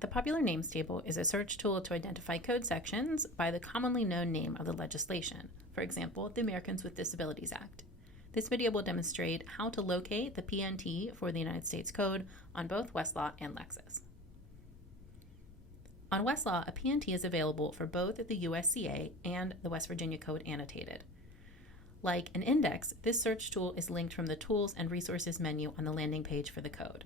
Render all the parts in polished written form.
The popular names table is a search tool to identify code sections by the commonly known name of the legislation, for example, the Americans with Disabilities Act. This video will demonstrate how to locate the PNT for the United States Code on both Westlaw and Lexis. On Westlaw, a PNT is available for both the USCA and the West Virginia Code annotated. Like an index, this search tool is linked from the Tools and Resources menu on the landing page for the code.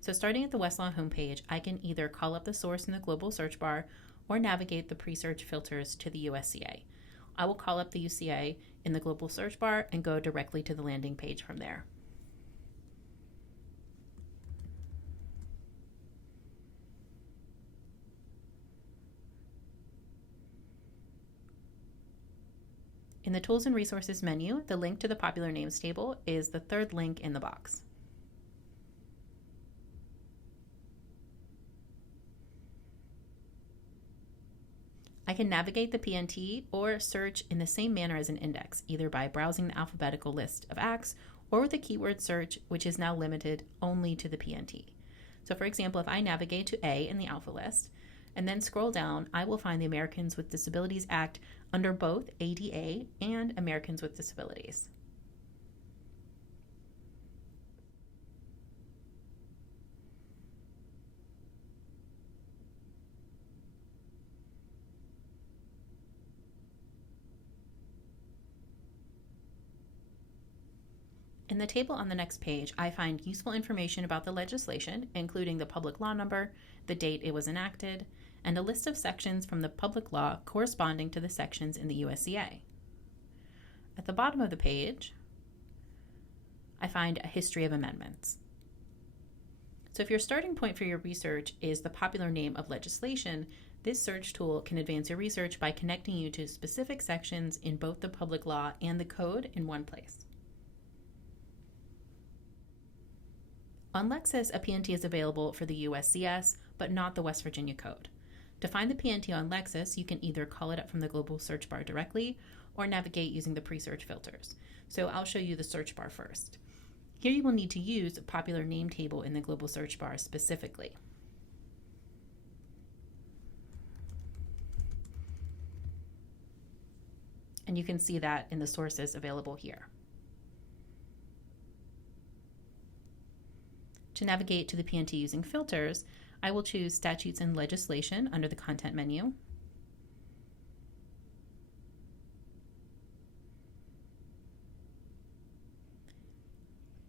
So starting at the Westlaw homepage, I can either call up the source in the global search bar or navigate the pre-search filters to the USCA. I will call up the UCA in the global search bar and go directly to the landing page from there. In the Tools and Resources menu, the link to the popular names table is the third link in the box. I can navigate the PNT or search in the same manner as an index, either by browsing the alphabetical list of acts or with a keyword search, which is now limited only to the PNT. So for example, if I navigate to A in the alpha list and then scroll down, I will find the Americans with Disabilities Act under both ADA and Americans with Disabilities. In the table on the next page, I find useful information about the legislation, including the public law number, the date it was enacted, and a list of sections from the public law corresponding to the sections in the USCA. At the bottom of the page, I find a history of amendments. So if your starting point for your research is the popular name of legislation, this search tool can advance your research by connecting you to specific sections in both the public law and the code in one place. On Lexis, a PNT is available for the USCS, but not the West Virginia Code. To find the PNT on Lexis, you can either call it up from the global search bar directly or navigate using the pre-search filters. So I'll show you the search bar first. Here you will need to use a popular name table in the global search bar specifically. And you can see that in the sources available here. To navigate to the PNT using filters, I will choose Statutes and Legislation under the Content menu.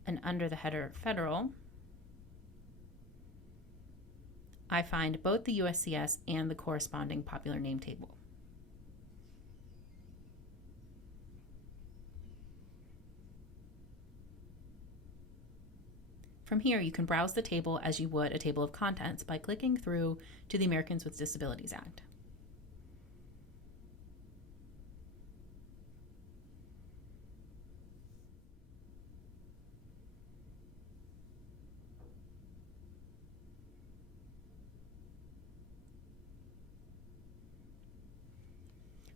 And under the header Federal, I find both the USCS and the corresponding popular name table. From here, you can browse the table as you would a table of contents by clicking through to the Americans with Disabilities Act.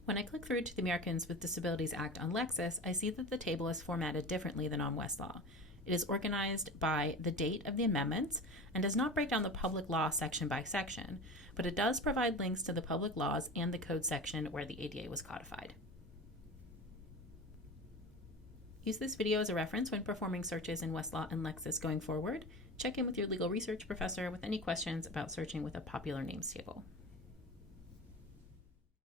When I click through to the Americans with Disabilities Act on Lexis, I see that the table is formatted differently than on Westlaw. It is organized by the date of the amendments and does not break down the public law section by section, but it does provide links to the public laws and the code section where the ADA was codified. Use this video as a reference when performing searches in Westlaw and Lexis going forward. Check in with your legal research professor with any questions about searching with a popular names table.